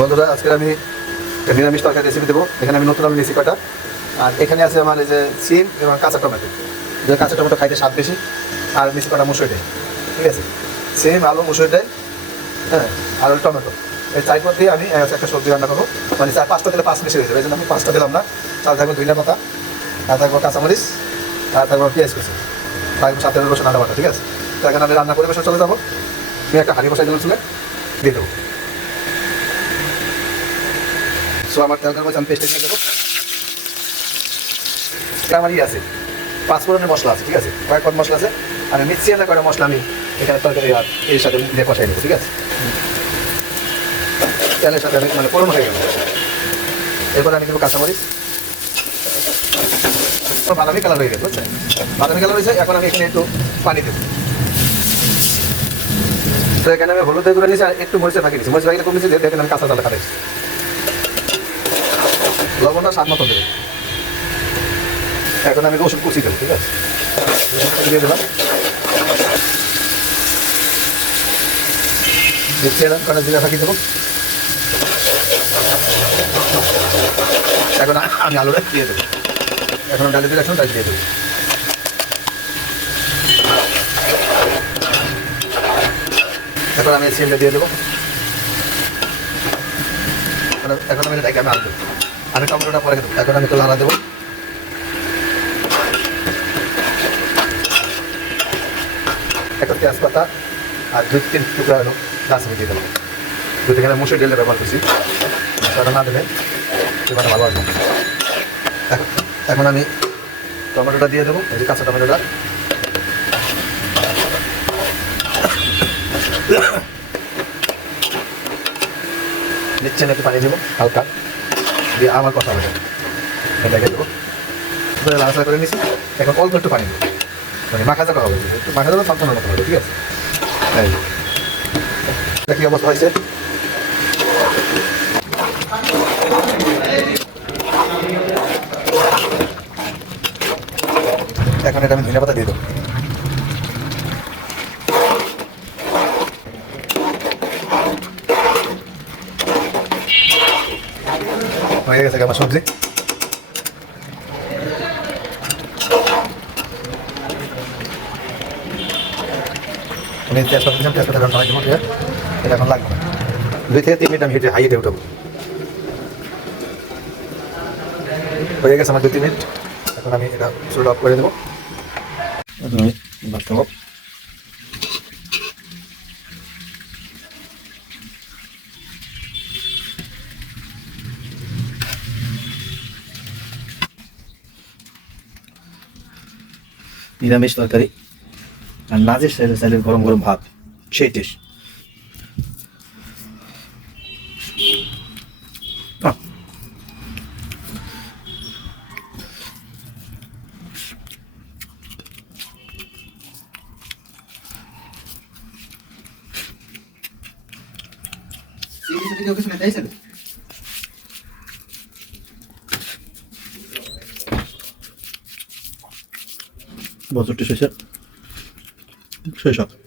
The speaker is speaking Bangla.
বন্ধুরা, আজকে আমি নিরামিষ তরকারি রেসিপি দেবো। এখানে আমি নতুন আমি নিয়েছি কটা আর এখানে আছে আমার এই যে সিম এবং কাঁচা টমেটো। যে কাঁচা টমেটো খাইতে স্বাদ বেশি, আর নিচে কটা মুসুর ডাল। ঠিক আছে? সিম, আলু, মুসুর ডাল হ্যাঁ আর টমেটো। এই চার পর দিয়ে আমি একটা সবজি রান্না করব। মানে চার পাঁচটা দিলে পাঁচ বেশি হয়ে যাবে, এই জন্য আমি পাঁচটা দিলাম না। চাল থাকব ধনিয়া পাতা, আর থাকব কাঁচামরিচ, আর থাকব পেঁয়াজ কুচি। থাকব সাথে রসুন আদা বাটা, ঠিক আছে? তো এখানে আমি রান্না পরিবেশন চলে যাব। আমি একটা হাঁড়ি বসাই দিলাম চুলে দিয়ে দেবো। সো আমার তেল হয়েছে, আমি পেস্টে দেবো আমার ই আছে। পাঁচ ফোড়নের মশলা আছে ঠিক আছে? কয়েক পদ মশলা আছে। আমি মিক্সি এনে কয়েক মশলা আমি এখানে তরকারি আর এর সাথে দিয়ে কষাই নেব ঠিক আছে? তেলের সাথে মানে ফোড়ন হয়ে গেল। এরপর আমি দেবো কাঁচামরিচ। বাদামি কালার হয়ে গেছে বুঝছেন? বাদামি কালার হয়েছে এখন আমি এখানে একটু পানি দেবো। তো এখানে আমি হলুদের গুঁড়ো নিয়েছি আর একটু মরিচের ফাঁকি দিচ্ছি মরিচের ফাঁকিটা কমেছি যেহেতু এখানে আমি কাঁচা জালে খাটাইছি। লবণটা স্বাদ মতো দেবে। এখন আমি রসুন কুচি দেবো, ঠিক আছে? দিয়ে দিলাম। দেবো। এখন আমি আলুটা দিয়ে দেবো। এখন ডালে দিয়ে রাখলাম, ডাল দিয়ে দেবো। এখন আমি সিমটা দিয়ে দেবো। এখন- এখন আমি এটাকে আমি আনব আমি টমেটোটা পরে দেবো এখন আমি একটু লাড়া দেবো। একটা তেজপাতা আর দুই তিন টুকরা হলো দারচিনি দিয়ে দেবো। যদি এখানে মুসুর ডালটা ব্যবহার করছি। মশলাটা না দেবে এবারে ভালো আসবে এখন- আমি টমেটোটা দিয়ে দেবো, এই কাঁচা টমেটোটা। নিচ্ছেন একটু পানি দেবো, হালকা। দিয়ে আমার কথা হবে এটাকে দেবো এবারে লাল করে নিছি। এখন অল্প একটু পানি দেবো। মানে মাখা যাবে হবে। একটু মাখা যাবে সম্পূর্ণ মতো হবে, ঠিক আছে? এটা কি অবস্থা হয়েছে? এখন এটা আমি ধনিয়া পাতা দিয়ে দেবো। হয়ে গেছে আমার সবজি। আমি তেজপাতা দিলাম তেজপাতা ঢালাই দেবো এটা এখন লাগবে। দুই থেকে তিন মিনিট আমি হিটে হাইটে উঠাবো। হয়ে গেছে আমার দুই, তিন মিনিট। আমি এটা চুলটা অফ করে দেবো। নিরামিষ তরকারি আর নাজের সাইলের সাইলের গরম গরম ভাত সেই টেস্ট Bardzo cieszę się. 60.